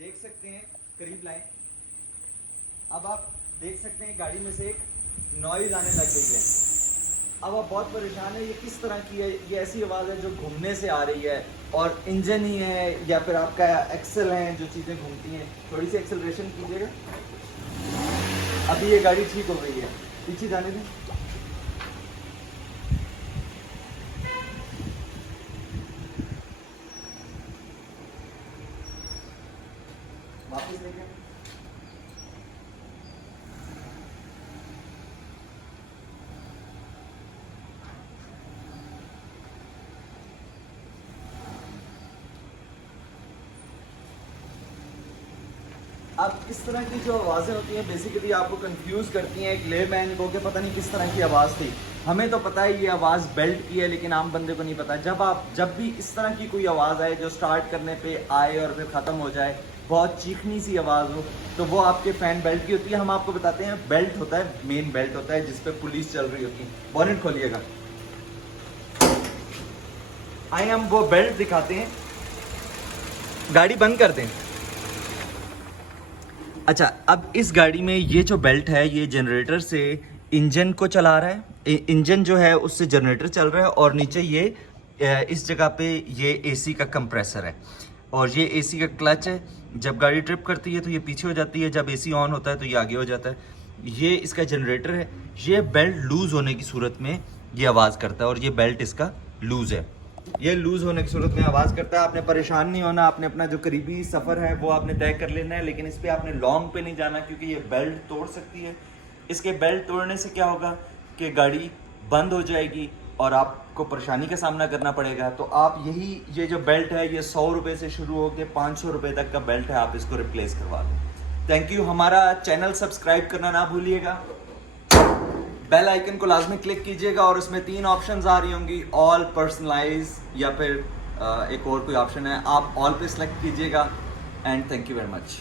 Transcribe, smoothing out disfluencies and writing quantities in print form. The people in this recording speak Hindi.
देख सकते हैं, करीब लाएं। अब आप देख सकते हैं गाड़ी में से एक नॉइज़ आने लग गई है। अब आप बहुत परेशान है, ये किस तरह की है? ये ऐसी आवाज़ है जो घूमने से आ रही है, और इंजन ही है या फिर आपका एक्सेल है जो चीज़ें घूमती हैं। थोड़ी सी एक्सेलरेशन कीजिएगा। अभी ये गाड़ी ठीक हो गई है, पीछे जाने दें। वापस लेके अब इस तरह की जो आवाज़ें होती हैं बेसिकली आपको कंफ्यूज करती हैं। एक लेमैन को कि पता नहीं किस तरह की आवाज़ थी। हमें तो पता है ये आवाज़ बेल्ट की है, लेकिन आम बंदे को नहीं पता। जब भी इस तरह की कोई आवाज़ आए जो स्टार्ट करने पे आए और फिर ख़त्म हो जाए, बहुत चीखनी सी आवाज़ हो, तो वो आपके फ़ैन बेल्ट की होती है। हम आपको बताते हैं, बेल्ट होता है, मेन बेल्ट होता है जिस पे पुलिस चल रही होती है। बॉनेट खोलिएगा, आए हम वो बेल्ट दिखाते हैं। गाड़ी बंद कर दें। अच्छा, अब इस गाड़ी में ये जो बेल्ट है ये जनरेटर से इंजन को चला रहा है। इंजन जो है उससे जनरेटर चल रहा है, और नीचे ये इस जगह पे ये एसी का कंप्रेसर है, और ये एसी का क्लच है। जब गाड़ी ट्रिप करती है तो ये पीछे हो जाती है, जब एसी ऑन होता है तो ये आगे हो जाता है। ये इसका जनरेटर है। ये बेल्ट लूज़ होने की सूरत में ये आवाज़ करता है, और ये बेल्ट इसका लूज़ है। ये लूज़ होने की सूरत में आवाज़ करता है। आपने परेशान नहीं होना, आपने अपना जो करीबी सफ़र है वो आपने तय कर लेना है, लेकिन इस पर आपने लॉन्ग पे नहीं जाना, क्योंकि ये बेल्ट तोड़ सकती है। इसके बेल्ट तोड़ने से क्या होगा कि गाड़ी बंद हो जाएगी और आपको परेशानी का सामना करना पड़ेगा। तो आप ये जो बेल्ट है ये 100 रुपये से शुरू होकर 500 रुपये तक का बेल्ट है, आप इसको रिप्लेस करवा दें। Thank you. हमारा चैनल सब्सक्राइब करना ना भूलिएगा। बेल आइकन को लाजमी क्लिक कीजिएगा, और उसमें 3 ऑप्शंस आ रही होंगी, ऑल, पर्सनलाइज, या फिर एक और कोई ऑप्शन है, आप ऑल पे सेलेक्ट कीजिएगा। And thank you very much.